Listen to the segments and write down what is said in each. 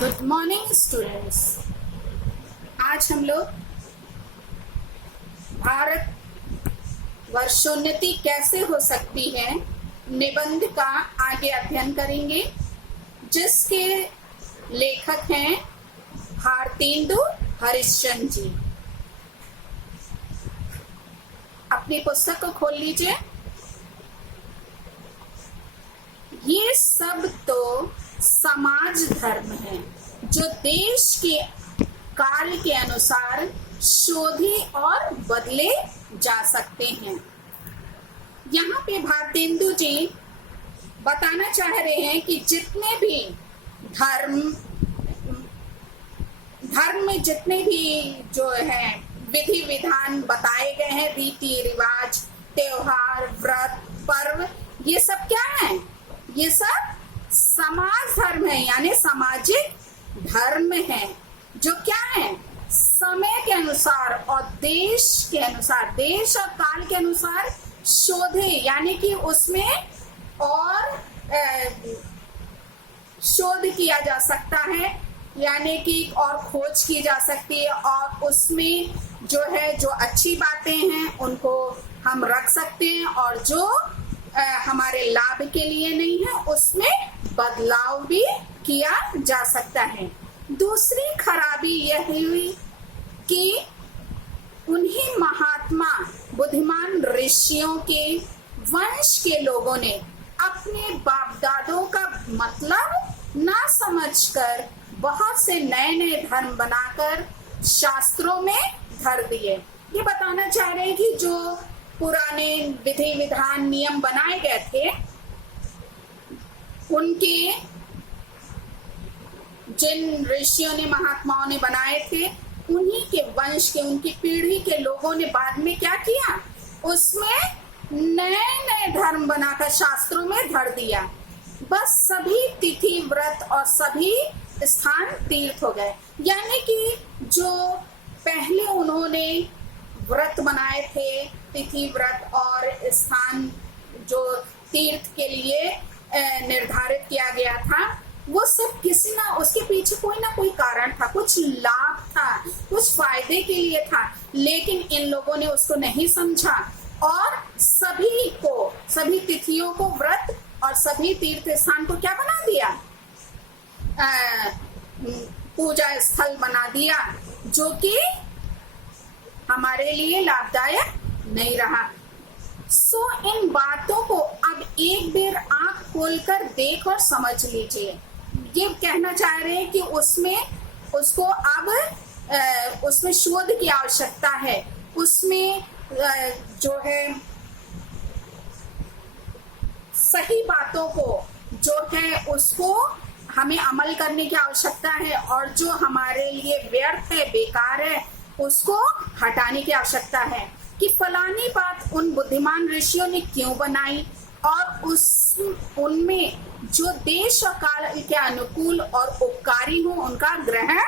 Good morning students. आज हम लोग भारत वर्षोन्नति कैसे हो सकती है निबंध का आगे अध्ययन करेंगे, जिसके लेखक हैं भारतेंदु हरिश्चंद्र जी। अपनी पुस्तक को खोल लीजिए। ये सब तो समाज धर्म है जो देश के काल के अनुसार शोधे और बदले जा सकते हैं। यहाँ पे भारतेंदु जी बताना चाह रहे हैं कि जितने भी धर्म में जितने भी जो है विधि विधान बताए गए हैं, रीति रिवाज, त्योहार, व्रत, पर्व, ये सब क्या है? ये सब समाज धर्म है, यानी सामाजिक धर्म है, जो क्या है? समय के अनुसार और देश के अनुसार, देश और काल के अनुसार शोधे, यानी कि उसमें और शोध किया जा सकता है, यानी कि और खोज की जा सकती है, और उसमें जो है जो अच्छी बातें हैं उनको हम रख सकते हैं, और जो हमारे लाभ के लिए नहीं है उसमें बदलाव भी किया जा सकता है। दूसरी खराबी यह हुई कि उन्हीं महात्मा बुद्धिमान ऋषियों के वंश के लोगों ने अपने बाप दादों का मतलब ना समझकर बहुत से नए नए धर्म बनाकर शास्त्रों में धर दिए। ये बताना चाह रहे हैं कि जो पुराने विधि विधान नियम बनाए गए थे, उनके जिन ऋषियों ने महात्माओं ने बनाए थे, उन्हीं के वंश के, उनकी पीढ़ी के लोगों ने बाद में क्या किया? उसमें नए नए धर्म बनाकर शास्त्रों में धर दिया। बस सभी तिथि व्रत और सभी स्थान तीर्थ हो गए, यानी कि जो पहले उन्होंने व्रत बनाए थे, तिथि व्रत और स्थान जो तीर्थ के लिए निर्धारित किया गया था, वो सब किसी ना, उसके पीछे कोई ना कोई कारण था, कुछ लाभ था, कुछ फायदे के लिए था, लेकिन इन लोगों ने उसको नहीं समझा और सभी तिथियों को व्रत और सभी तीर्थ स्थान को क्या बना दिया? पूजा स्थल बना दिया, जो कि हमारे लिए लाभदायक नहीं रहा। इन बातों को अब एक बार आंख खोलकर देख और समझ लीजिए। ये कहना चाह रहे हैं कि उसको अब उसमें शोध की आवश्यकता है, उसमें जो है सही बातों को जो है उसको हमें अमल करने की आवश्यकता है, और जो हमारे लिए व्यर्थ है, बेकार है, उसको हटाने की आवश्यकता है। कि फलानी बात उन बुद्धिमान ऋषियों ने क्यों बनाई, और उनमें जो देश और काल के अनुकूल और उपकारी हो उनका ग्रहण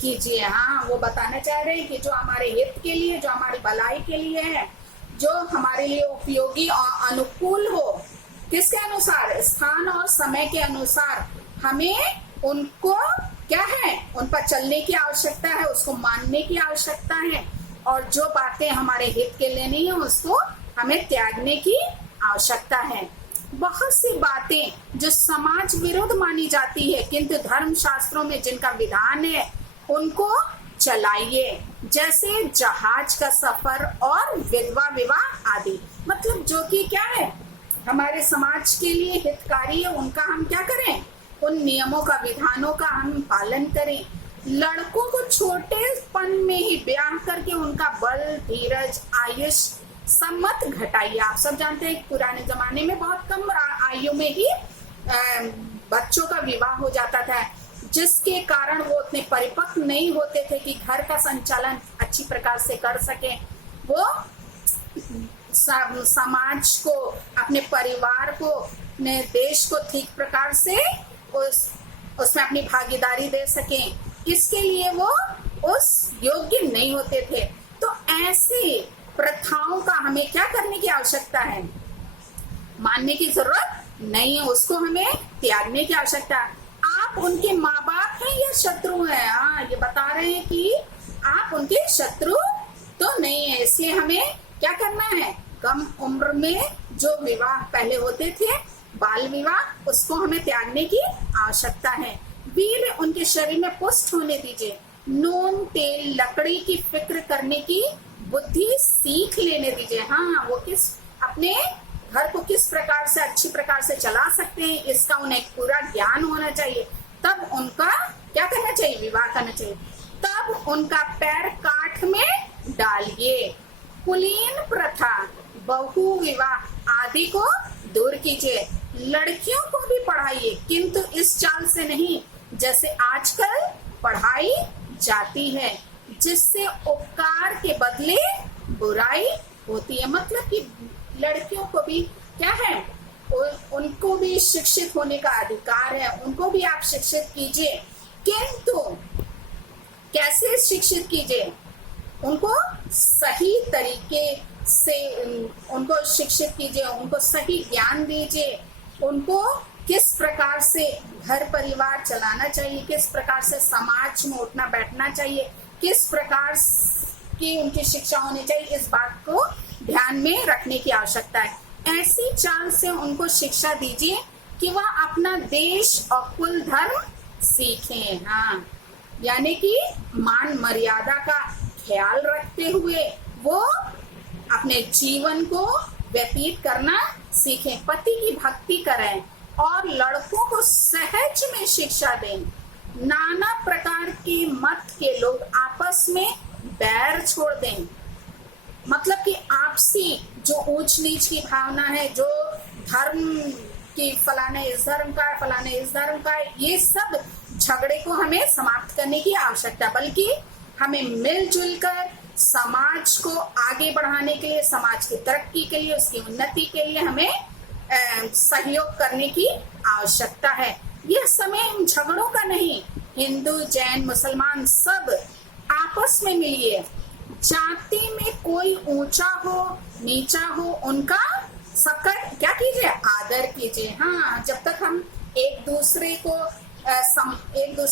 कीजिए। हाँ, वो बताना चाह रहे हैं कि जो हमारे हित के लिए, जो हमारी भलाई के लिए है, जो हमारे लिए उपयोगी और अनुकूल हो, किसके अनुसार? स्थान और समय के अनुसार हमें उनको क्या है? उन पर चलने की आवश्यकता है, उसको मानने की आवश्यकता है, और जो बातें हमारे हित के लिए नहीं है उसको हमें त्यागने की आवश्यकता है। बहुत सी बातें जो समाज विरुद्ध मानी जाती है, किंतु धर्म शास्त्रों में जिनका विधान है उनको चलाइए, जैसे जहाज का सफर और विधवा विवाह आदि। मतलब जो कि क्या है, हमारे समाज के लिए हितकारी है, उनका हम क्या करें? उन नियमों का, विधानों का हम पालन करें। लड़कों को छोटेपन में ही ब्याह करके उनका बल, धीरज, आयुष सब मत घटाइए। आप सब जानते हैं पुराने जमाने में बहुत कम आयु में ही बच्चों का विवाह हो जाता था, जिसके कारण वो उतने परिपक्व नहीं होते थे कि घर का संचालन अच्छी प्रकार से कर सके। वो समाज को, अपने परिवार को, अपने देश को ठीक प्रकार से उसमें अपनी भागीदारी दे सकें, इसके लिए वो उस योग्य नहीं होते थे। तो ऐसी प्रथाओं का हमें क्या करने की आवश्यकता है? मानने की जरूरत नहीं है, उसको हमें त्यागने की आवश्यकता है। आप उनके माँ बाप हैं या शत्रु हैं। हाँ, ये बता रहे हैं कि आप उनके शत्रु तो नहीं है। इसलिए हमें क्या करना है, कम उम्र में जो विवाह पहले होते थे, बाल विवाह, उसको हमें त्यागने की आवश्यकता है। वीर उनके शरीर में पुष्ट होने दीजिए। नून तेल लकड़ी की फिक्र करने की बुद्धि सीख लेने दीजिए। हाँ, वो अपने घर को किस प्रकार से अच्छी प्रकार से चला सकते हैं, इसका उन्हें पूरा ज्ञान होना चाहिए। तब उनका क्या करना चाहिए, विवाह करना चाहिए। तब उनका पैर काठ में डालिए। कुलीन प्रथा, बहु विवाह आदि को दूर कीजिए। लड़कियों को भी पढ़ाइए, किंतु इस चाल से नहीं जैसे आजकल पढ़ाई जाती है, जिससे उपकार के बदले बुराई होती है। मतलब कि लड़कियों को भी क्या है, उनको भी शिक्षित होने का अधिकार है, उनको भी आप शिक्षित कीजिए। किंतु कैसे शिक्षित कीजिए, उनको सही तरीके से उनको शिक्षित कीजिए, उनको सही ज्ञान दीजिए, उनको किस प्रकार से घर परिवार चलाना चाहिए, किस प्रकार से समाज में उठना बैठना चाहिए, किस प्रकार की उनकी शिक्षा होनी चाहिए, इस बात को ध्यान में रखने की आवश्यकता है। ऐसी चाल से उनको शिक्षा दीजिए कि वह अपना देश और कुल धर्म सीखें। हाँ, यानी कि मान मर्यादा का ख्याल रखते हुए वो अपने जीवन को व्यतीत करना सीखें। पति की भक्ति करें और लड़कों को सहज में शिक्षा दें। नाना प्रकार के मत के लोग आपस में बैर छोड़ दें। मतलब कि आपसी जो ऊंच नीच की भावना है, जो धर्म की फलाने इस धर्म का, फलाने इस धर्म का, ये सब झगड़े को हमें समाप्त करने की आवश्यकता, बल्कि हमें मिलजुल कर समाज को आगे बढ़ाने के लिए, समाज की तरक्की के लिए, उसकी उन्नति के लिए हमें सहयोग करने की आवश्यकता है। यह समय इन झगड़ों का नहीं। हिंदू, जैन, मुसलमान सब आपस में मिलिए। जाति में कोई ऊंचा हो नीचा हो, उनका सबका क्या कीजिए, आदर कीजिए। हाँ, जब तक हम एक दूसरे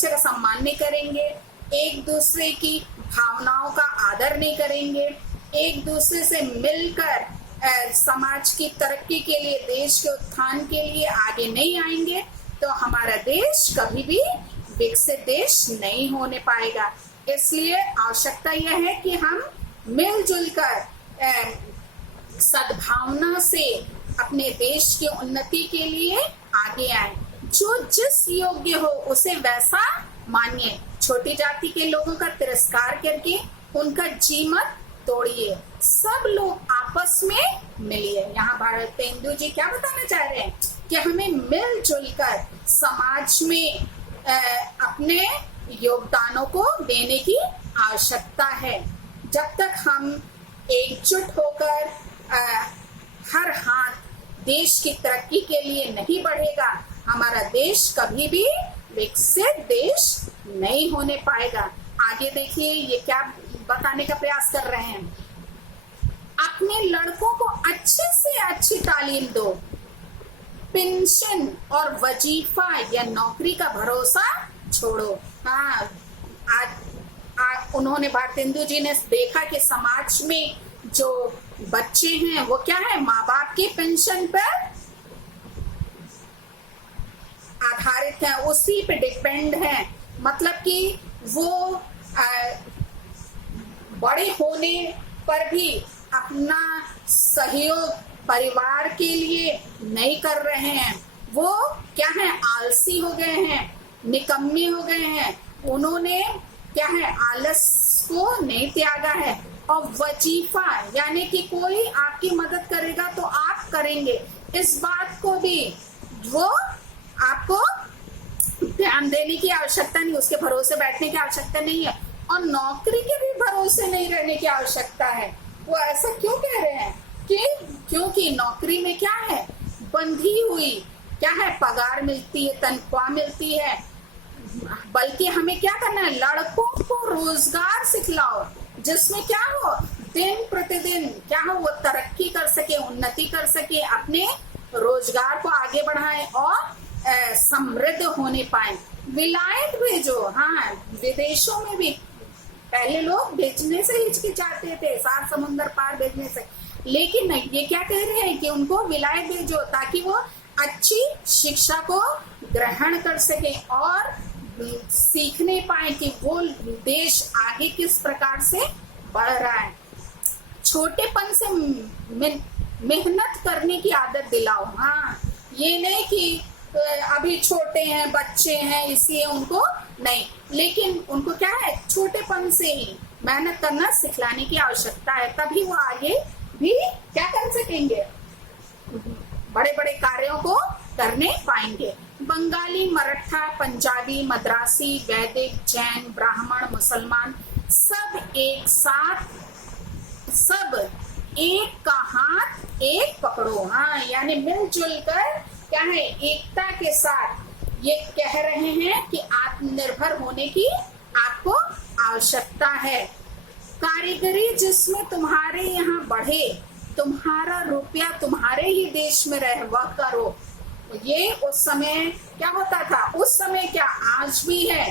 का सम्मान नहीं करेंगे, एक दूसरे की भावनाओं का आदर नहीं करेंगे, एक दूसरे से मिलकर समाज की तरक्की के लिए, देश के उत्थान के लिए आगे नहीं आएंगे, तो हमारा देश कभी भी विकसित देश नहीं होने पाएगा। इसलिए आवश्यकता यह है कि हम मिलजुल कर सद्भावना से अपने देश की उन्नति के लिए आगे आए। जो जिस योग्य हो उसे वैसा मानिए। छोटी जाति के लोगों का तिरस्कार करके उनका जी मत तोड़िए। सब लोग आपस में मिलिए। यहाँ भारतेंदु जी क्या बताना चाह रहे हैं कि हमें मिलजुल कर समाज में अपने योगदानों को देने की आवश्यकता है। जब तक हम एकजुट होकर हर हाथ देश की तरक्की के लिए नहीं बढ़ेगा, हमारा देश कभी भी विकसित देश नहीं होने पाएगा। आगे देखिए ये क्या बताने का प्रयास कर रहे हैं। अपने लड़कों को अच्छे से अच्छी तालीम दो। पेंशन और वजीफा या नौकरी का भरोसा छोड़ो। हाँ, आज उन्होंने भारतेंदु जी ने देखा कि समाज में जो बच्चे हैं वो क्या है, माँ बाप की पेंशन पर आधारित है, उसी पे डिपेंड है। मतलब कि वो बड़े होने पर भी अपना सहयोग परिवार के लिए नहीं कर रहे हैं। वो क्या है, आलसी हो गए हैं, निकम्मे हो गए हैं। उन्होंने क्या है, आलस को नहीं त्यागा है। और वजीफा यानी कि कोई आपकी मदद करेगा तो आप करेंगे, इस बात को भी वो आपको ध्यान देने की आवश्यकता नहीं, उसके भरोसे बैठने की आवश्यकता नहीं है। और नौकरी के भी भरोसे नहीं रहने की आवश्यकता है। वो ऐसा क्यों कह रहे हैं कि क्योंकि नौकरी में क्या है, बंधी हुई क्या है, पगार मिलती है, तनख्वाह मिलती है। बल्कि हमें क्या करना है, लड़कों को रोजगार सिखलाओ जिसमें क्या हो, दिन प्रतिदिन क्या हो, वो तरक्की कर सके, उन्नति कर सके, अपने रोजगार को आगे बढ़ाए और समृद्ध होने पाए। विलायत भेजो। हाँ, विदेशों में भी पहले लोग भेजने से हिचकिचाते थे, 7 समुंदर पार भेजने से, लेकिन नहीं, ये क्या कह रहे हैं कि उनको विलायत भेजो ताकि वो अच्छी शिक्षा को ग्रहण कर सके और सीखने पाए कि वो देश आगे किस प्रकार से बढ़ रहा है। छोटेपन से मेहनत करने की आदत दिलाओ। हाँ, ये नहीं कि अभी छोटे हैं, बच्चे हैं, इसलिए उनको नहीं, लेकिन उनको क्या है, छोटेपन से ही मेहनत करना सिखलाने की आवश्यकता है, तभी वो आगे भी क्या कर सकेंगे, बड़े बड़े कार्यों को करने पाएंगे। बंगाली, मराठा, पंजाबी, मद्रासी, वैदिक, जैन, ब्राह्मण, मुसलमान सब एक साथ, सब एक का हाथ एक पकड़ो। हाँ, यानी मिलजुल कर क्या है, एकता के साथ ये कह रहे हैं कि आत्मनिर्भर होने की आपको आवश्यकता है। कारीगरी जिसमें तुम्हारे यहाँ बढ़े, तुम्हारा रुपया तुम्हारे ही देश में रहे, वह करो। ये उस समय क्या होता था, उस समय क्या आज भी है,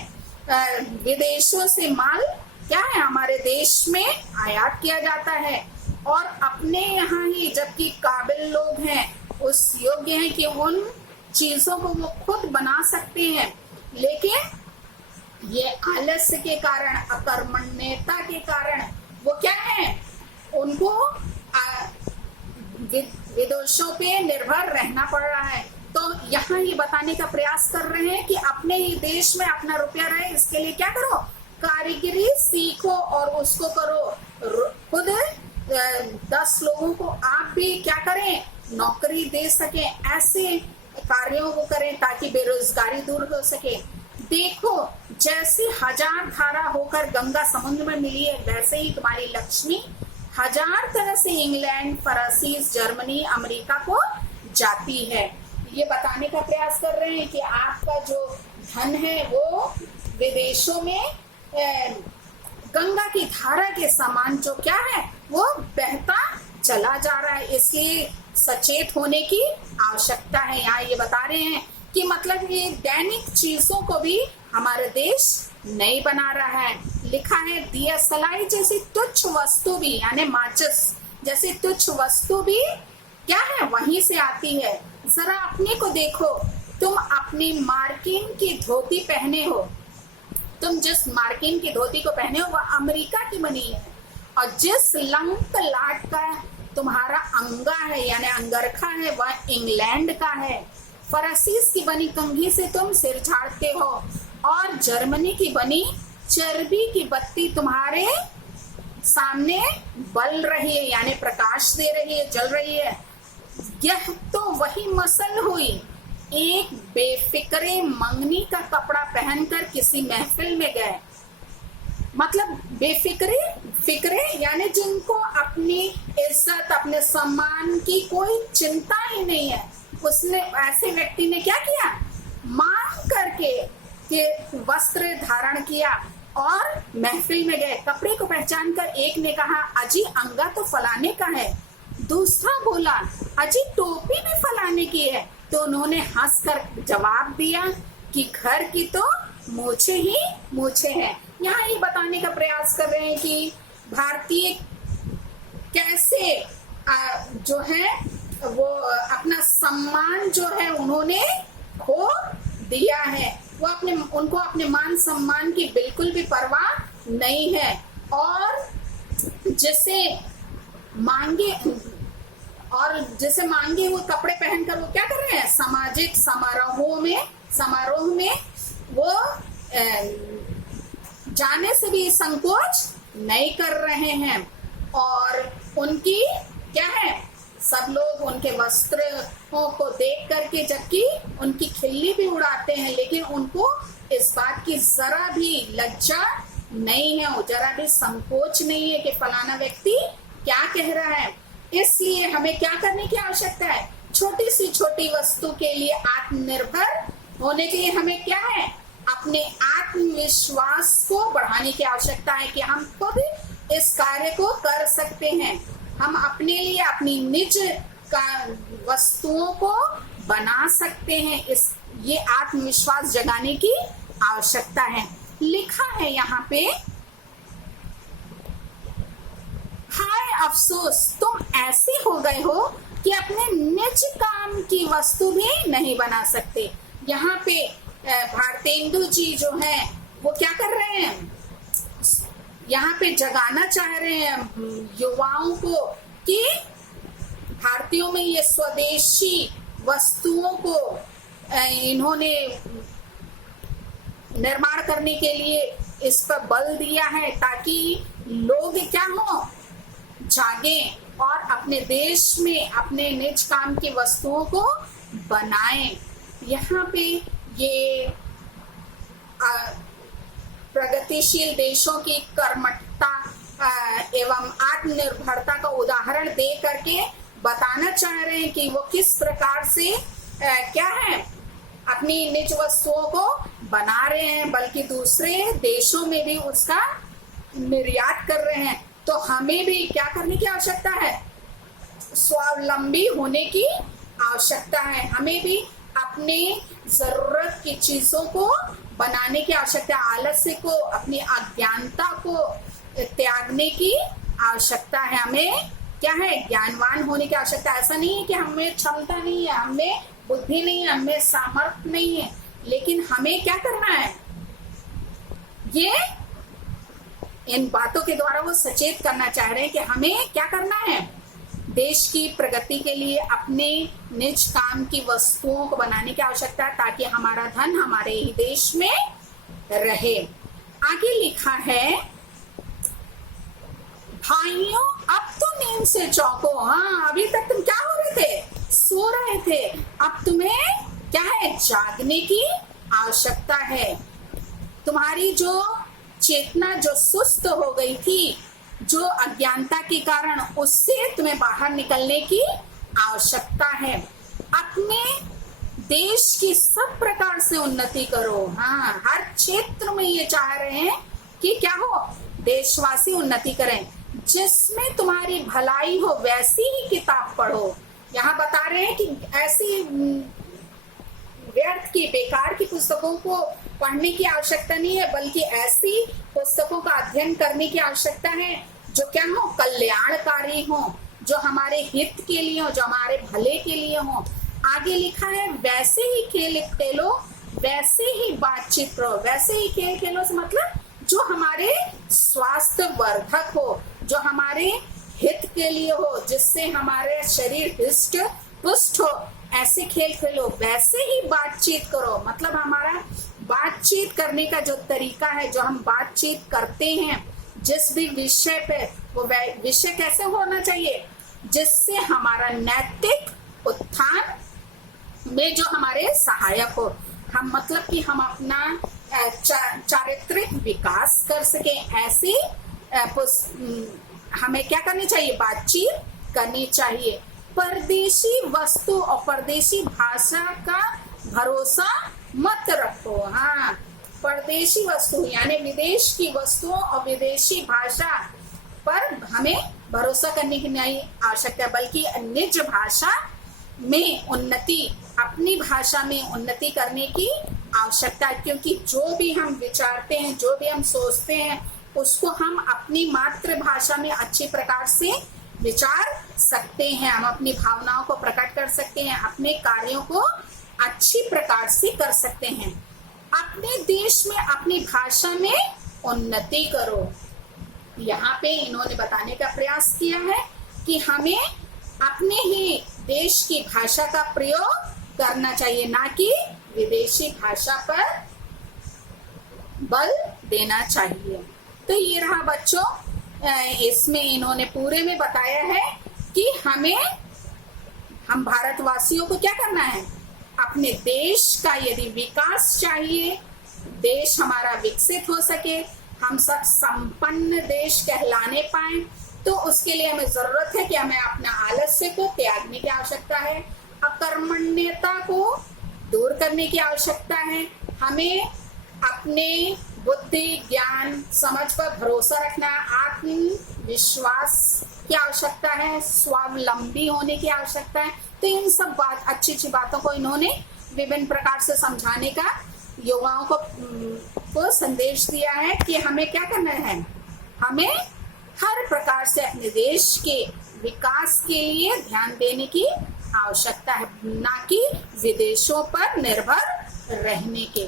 विदेशों से माल क्या है हमारे देश में आयात किया जाता है और अपने यहाँ ही, जबकि काबिल लोग हैं, उस योग्य हैं कि उन चीजों को वो खुद बना सकते हैं, लेकिन ये आलस्य के कारण, अकर्मण्यता के कारण वो क्या है, उनको विदेशों पे निर्भर रहना पड़ रहा है। तो यहाँ ये बताने का प्रयास कर रहे हैं कि अपने ही देश में अपना रुपया रहे, इसके लिए क्या करो, कारीगरी सीखो और उसको करो। खुद 10 लोगों को आप भी क्या करें, नौकरी दे सके, ऐसे कार्यों को करें ताकि बेरोजगारी दूर हो सके। देखो, जैसे 1000 धारा होकर गंगा समुद्र में मिली है, वैसे ही तुम्हारी लक्ष्मी 1000 तरह से इंग्लैंड, फ्रांस, जर्मनी, अमेरिका को जाती है। ये बताने का प्रयास कर रहे हैं कि आपका जो धन है वो विदेशों में गंगा की धारा के समान जो क्या है वो बहता चला जा रहा है, इसलिए सचेत होने की आवश्यकता है। यहाँ ये बता रहे हैं कि मतलब ये दैनिक चीजों को भी हमारा देश नहीं बना रहा है। लिखा है, दिया सलाई जैसी तुच्छ वस्तु भी, यानी माचिस जैसी तुच्छ वस्तु भी क्या है, वहीं से आती है। जरा अपने को देखो, तुम अपनी मार्किन की धोती पहने हो, तुम जिस मार्किन की धोती को पहने हो वह अमेरिका की बनी है, और जिस लंक लाट का तुम्हारा अंगा है यानी अंगरखा है वह इंग्लैंड का है। फ्रांसीस की बनी कंघी से तुम सिर झाड़ते हो और जर्मनी की बनी चर्बी की बत्ती तुम्हारे सामने बल रही है, यानी प्रकाश दे रही है, जल रही है। यह तो वही मसल हुई, एक बेफिक्रे मंगनी का कपड़ा पहनकर किसी महफिल में गए। मतलब फिक्रे यानी जिनको अपनी इज्जत, अपने सम्मान की कोई चिंता ही नहीं है, उसने, ऐसे व्यक्ति ने क्या किया, मांग करके के वस्त्र धारण किया और महफिल में गए। कपड़े को पहचान कर एक ने कहा, अजी अंगा तो फलाने का है। दूसरा बोला, अजी टोपी भी फलाने की है। तो उन्होंने हंसकर जवाब दिया कि घर की तो मूछे ही मूछे हैं। यहाँ ये बताने का प्रयास कर रहे हैं कि भारतीय कैसे जो है वो अपना सम्मान जो है उन्होंने खो दिया है। वो उनको अपने मान सम्मान की बिल्कुल भी परवाह नहीं है, और जैसे मांगे हुए कपड़े पहनकर वो क्या कर रहे हैं, सामाजिक समारोह में वो जाने से भी संकोच नहीं कर रहे हैं। और उनकी क्या है, सब लोग उनके वस्त्रों को देख करके जबकि उनकी खिल्ली भी उड़ाते हैं, लेकिन उनको इस बात की जरा भी लज्जा नहीं है, जरा भी संकोच नहीं है कि फलाना व्यक्ति क्या कह रहा है। इसलिए हमें क्या करने की आवश्यकता है, छोटी सी छोटी वस्तु के लिए आत्मनिर्भर होने के लिए हमें क्या है, अपने आत्मविश्वास को बढ़ाने की आवश्यकता है कि हम खुद इस कार्य को कर सकते हैं। हम अपने लिए अपनी निज का वस्तुओं को बना सकते हैं। ये आत्मविश्वास जगाने की आवश्यकता है। लिखा है यहाँ पे, हाय अफसोस तुम ऐसे हो गए हो कि अपने निज काम की वस्तु भी नहीं बना सकते। यहाँ पे भारतेंदु जी जो है वो क्या कर रहे हैं, यहाँ पे जगाना चाह रहे हैं युवाओं को कि भारतीयों में ये स्वदेशी वस्तुओं को इन्होंने निर्माण करने के लिए इस पर बल दिया है, ताकि लोग क्या हो, जागे और अपने देश में अपने निज काम की वस्तुओं को बनाएं। यहाँ पे ये प्रगतिशील देशों की कर्मठता एवं आत्मनिर्भरता का उदाहरण दे करके बताना चाह रहे हैं कि वो किस प्रकार से क्या है, अपनी निज वस्तुओं को बना रहे हैं, बल्कि दूसरे देशों में भी उसका निर्यात कर रहे हैं। तो हमें भी क्या करने की आवश्यकता है, स्वावलंबी होने की आवश्यकता है। हमें भी अपने जरूरत की चीजों को बनाने की आवश्यकता है। आलस्य को, अपनी अज्ञानता को त्यागने की आवश्यकता है। हमें क्या है, ज्ञानवान होने की आवश्यकता है। ऐसा नहीं है कि हमें क्षमता नहीं है, हमें बुद्धि नहीं है, हमें सामर्थ्य नहीं है, लेकिन हमें क्या करना है, ये इन बातों के द्वारा वो सचेत करना चाह रहे हैं कि हमें क्या करना है, देश की प्रगति के लिए अपने निज काम की वस्तुओं को बनाने की आवश्यकता है, ताकि हमारा धन हमारे ही देश में रहे। आगे लिखा है, भाइयों अब तो नींद से चौंको। हाँ, अभी तक तुम क्या हो रहे थे, सो रहे थे, अब तुम्हें क्या है, जागने की आवश्यकता है। तुम्हारी जो चेतना जो सुस्त हो गई थी, जो अज्ञानता के कारण, उससे तुम्हें बाहर निकलने की आवश्यकता है। अपने देश की सब प्रकार से उन्नति करो। हाँ, हर क्षेत्र में ये चाह रहे हैं कि क्या हो, देशवासी उन्नति करें। जिसमें तुम्हारी भलाई हो वैसी ही किताब पढ़ो। यहाँ बता रहे हैं कि ऐसी व्यर्थ की, बेकार की पुस्तकों को पढ़ने की आवश्यकता नहीं है, बल्कि ऐसी पुस्तकों का अध्ययन करने की आवश्यकता है जो क्या हो, कल्याणकारी हो, जो हमारे हित के लिए हो, जो हमारे भले के लिए हो। आगे लिखा है, वैसे ही खेल खेलो, वैसे ही बातचीत करो। वैसे ही खेल खेलो से मतलब जो हमारे स्वास्थ्य वर्धक हो, जो हमारे हित के लिए हो, जिससे हमारे शरीर हिष्ट पुष्ट हो, ऐसे खेल खेलो। वैसे ही बातचीत करो, मतलब हमारा बातचीत करने का जो तरीका है, जो हम बातचीत करते हैं जिस भी विषय पे, वो विषय कैसे होना चाहिए, जिससे हमारा नैतिक उत्थान में जो हमारे सहायक हो। हम मतलब कि हम अपना चारित्रिक विकास कर सके, ऐसी हमें क्या करनी चाहिए, बातचीत करनी चाहिए। परदेशी वस्तु और परदेशी भाषा का भरोसा मत रखो। हाँ, परदेशी वस्तु यानी विदेश की वस्तुओं और विदेशी भाषा पर हमें भरोसा करने की नहीं आवश्यकता है, बल्कि निज भाषा में उन्नति, अपनी भाषा में उन्नति करने की आवश्यकता है। क्योंकि जो भी हम विचारते हैं, जो भी हम सोचते हैं, उसको हम अपनी मातृभाषा में अच्छी प्रकार से विचार सकते हैं। हम अपनी भावनाओं को प्रकट कर सकते हैं, अपने कार्यों को अच्छी प्रकार से कर सकते हैं। अपने देश में अपनी भाषा में उन्नति करो। यहाँ पे इन्होंने बताने का प्रयास किया है कि हमें अपने ही देश की भाषा का प्रयोग करना चाहिए, ना कि विदेशी भाषा पर बल देना चाहिए। तो ये रहा बच्चों, इसमें इन्होंने पूरे में बताया है कि हम भारतवासियों को क्या करना है, अपने देश का यदि विकास चाहिए, देश हमारा विकसित हो सके, हम सब संपन्न देश कहलाने पाए, तो उसके लिए हमें जरूरत है कि हमें अपना आलस्य को त्यागने की आवश्यकता है, अकर्मण्यता को दूर करने की आवश्यकता है, हमें अपने बुद्धि, ज्ञान, समझ पर भरोसा रखना, आत्मविश्वास की आवश्यकता है, स्वावलंबी होने की आवश्यकता है। तो इन सब अच्छी अच्छी बातों को इन्होंने विभिन्न प्रकार से समझाने का युवाओं को संदेश दिया है कि हमें क्या करना है, हमें हर प्रकार से अपने देश के विकास के लिए ध्यान देने की आवश्यकता है, ना कि विदेशों पर निर्भर रहने के।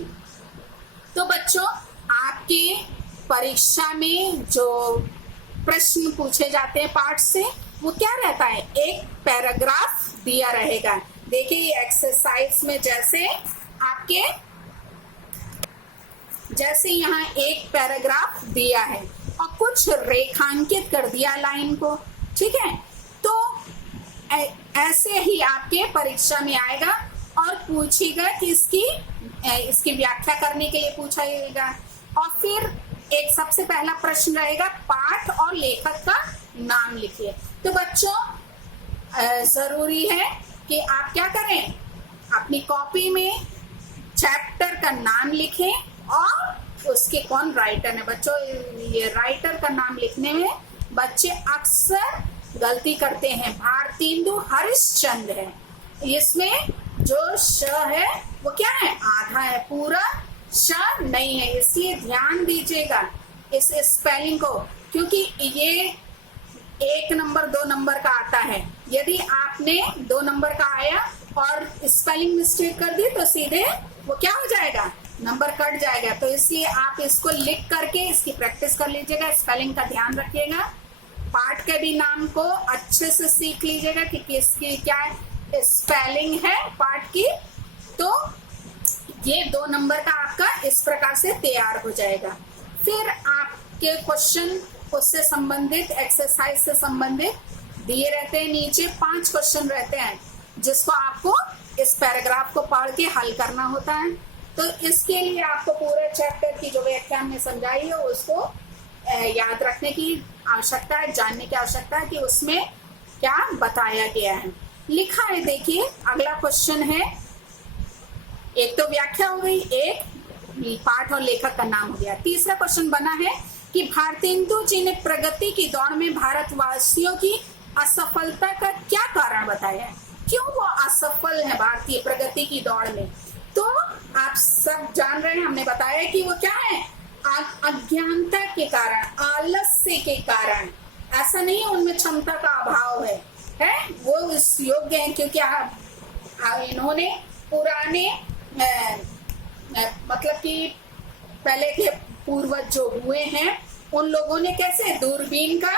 तो बच्चों, आपके परीक्षा में जो प्रश्न पूछे जाते हैं पाठ से, वो क्या रहता है, एक पैराग्राफ दिया रहेगा। देखिए एक्सरसाइज में जैसे यहाँ एक पैराग्राफ दिया है और कुछ रेखांकित कर दिया लाइन को, ठीक है। तो ऐसे ही आपके परीक्षा में आएगा और पूछेगा कि इसकी व्याख्या करने के लिए पूछा जाएगा। और फिर एक सबसे पहला प्रश्न रहेगा, पाठ और लेखक का नाम लिखिए। तो बच्चों, जरूरी है कि आप क्या करें, अपनी कॉपी में चैप्टर का नाम लिखें और उसके कौन राइटर है। बच्चों, ये राइटर का नाम लिखने में बच्चे अक्सर गलती करते हैं। भारतेंदु हरिश्चंद्र है, इसमें जो श है वो क्या है, आधा है, पूरा श नहीं है। इसलिए ध्यान दीजिएगा इस स्पेलिंग को, क्योंकि ये 1 नंबर 2 नंबर का आता है। यदि आपने 2 नंबर का आया और स्पेलिंग मिस्टेक कर दी तो सीधे वो क्या हो जाएगा, नंबर कट जाएगा। तो इसलिए आप इसको लिख करके इसकी प्रैक्टिस कर लीजिएगा, स्पेलिंग का ध्यान रखिएगा। पाठ के भी नाम को अच्छे से सीख लीजिएगा कि किसकी क्या स्पेलिंग है पाठ की। तो ये 2 नंबर का आपका इस प्रकार से तैयार हो जाएगा। फिर आपके क्वेश्चन उससे संबंधित, एक्सरसाइज से संबंधित दिए रहते हैं। नीचे 5 क्वेश्चन रहते हैं जिसको आपको इस पैराग्राफ को पढ़ के हल करना होता है। तो इसके लिए आपको पूरे चैप्टर की जो व्याख्या हमने समझाई है उसको याद रखने की आवश्यकता है, जानने की आवश्यकता है कि उसमें क्या बताया गया है, लिखा है। देखिए अगला क्वेश्चन है, एक तो व्याख्या हो गई, एक पाठ और लेखक का नाम हो गया। तीसरा क्वेश्चन बना है कि भारतेंदु जी ने प्रगति की दौड़ में भारतवासियों की असफलता का क्या कारण बताया है, क्यों वो असफल है भारतीय प्रगति की दौड़ में। तो आप सब जान रहे हैं, हमने बताया कि वो क्या है, अज्ञानता के कारण, आलस्य के कारण। ऐसा नहीं है उनमें क्षमता का अभाव है वो इस योग्य है, क्योंकि इन्होंने पुराने मतलब कि पहले के पूर्वज जो हुए हैं उन लोगों ने कैसे दूरबीन का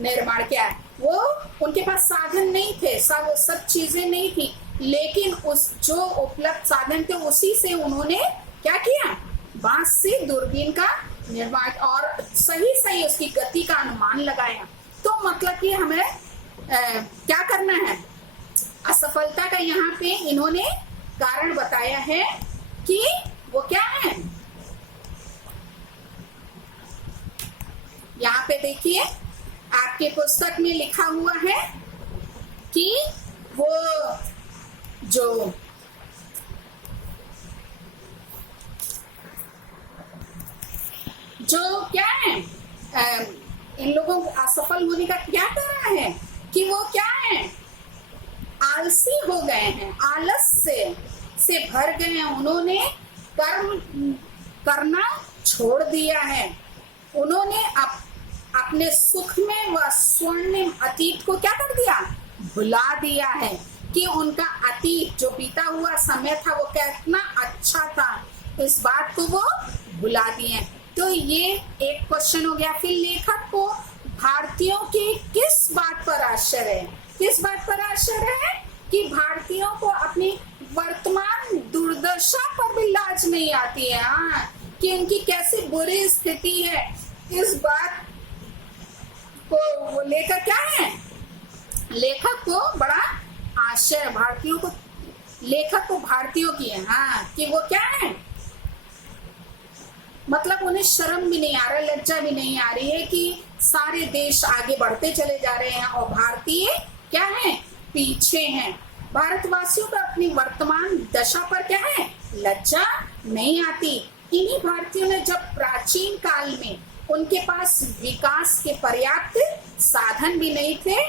निर्माण किया। वो उनके पास साधन नहीं थे, सब चीजें नहीं थी, लेकिन उस जो उपलब्ध साधन थे उसी से उन्होंने क्या किया, बांस से दूरबीन का निर्माण और सही उसकी गति का अनुमान लगाया। तो मतलब कि हमें क्या करना है, असफलता का यहाँ पे इन्होंने कारण बताया है कि वो क्या है। यहाँ पे देखिए आपके पुस्तक में लिखा हुआ है कि वो जो क्या है, इन लोगों को असफल होने का क्या कारण है कि वो क्या है, आलसी हो गए हैं, आलस्य से भर गए हैं। उन्होंने कर्म करना छोड़ दिया है। उन्होंने अपने सुख में व स्वर्णिम अतीत को क्या कर दिया, भुला दिया है कि उनका अतीत जो बीता हुआ समय था वो कितना अच्छा था, इस बात को वो भुला दिए। तो ये एक क्वेश्चन हो गया। फिर लेखक को भारतीयों की किस बात पर आश्चर्य है, किस बात पर आश्चर्य है कि भारतीयों को अपनी वर्तमान दुर्दशा पर भी लाज नहीं आती है, कि उनकी कैसी बुरी स्थिति है, इस बात को वो लेकर क्या है, लेखक को बड़ा आश्चर्य, भारतीयों को, लेखक को भारतीयों की है, कि वो क्या है, मतलब उन्हें शर्म भी नहीं आ रहा, लज्जा भी नहीं आ रही है कि सारे देश आगे बढ़ते चले जा रहे हैं और भारतीय क्या है, पीछे हैं। भारतवासियों को अपनी वर्तमान दशा पर क्या है, लज्जा नहीं आती। इन्हीं भारतीयों ने जब प्राचीन काल में उनके पास विकास के पर्याप्त साधन भी नहीं थे,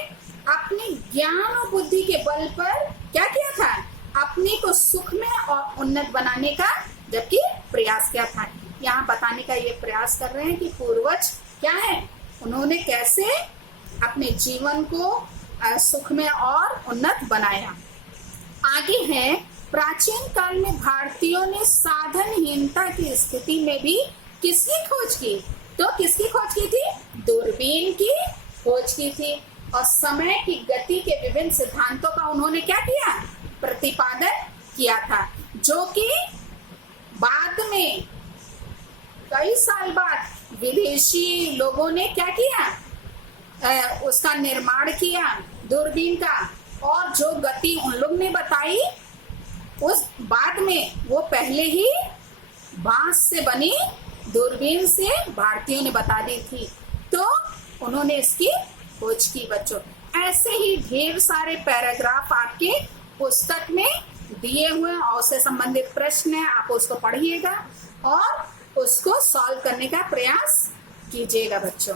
अपने ज्ञान और बुद्धि के बल पर क्या किया था, अपने को सुख में और उन्नत बनाने का जबकि प्रयास किया था। यहाँ बताने का ये प्रयास कर रहे हैं कि पूर्वज क्या है, उन्होंने कैसे अपने जीवन को सुख में और उन्नत बनाया। आगे है, प्राचीन काल में भारतीयों ने साधनहीनता की स्थिति में भी किसकी खोज की? तो किसकी खोज की थी? दूरबीन की खोज की थी। और समय की गति के विभिन्न सिद्धांतों का उन्होंने क्या किया? प्रतिपादन किया था, जो कि बाद में कई साल बाद विदेशी लोगों ने क्या किया? उसका निर्माण किया दूरबीन का। और जो गति उन लोग ने बताई उस बाद में वो पहले ही बांस से बनी दूरबीन से भारतीयों ने बता दी थी, तो उन्होंने इसकी खोज की। बच्चों, ऐसे ही ढेर सारे पैराग्राफ आपके पुस्तक में दिए हुए और उससे संबंधित प्रश्न है, आप उसको पढ़िएगा और उसको सॉल्व करने का प्रयास कीजिएगा बच्चों।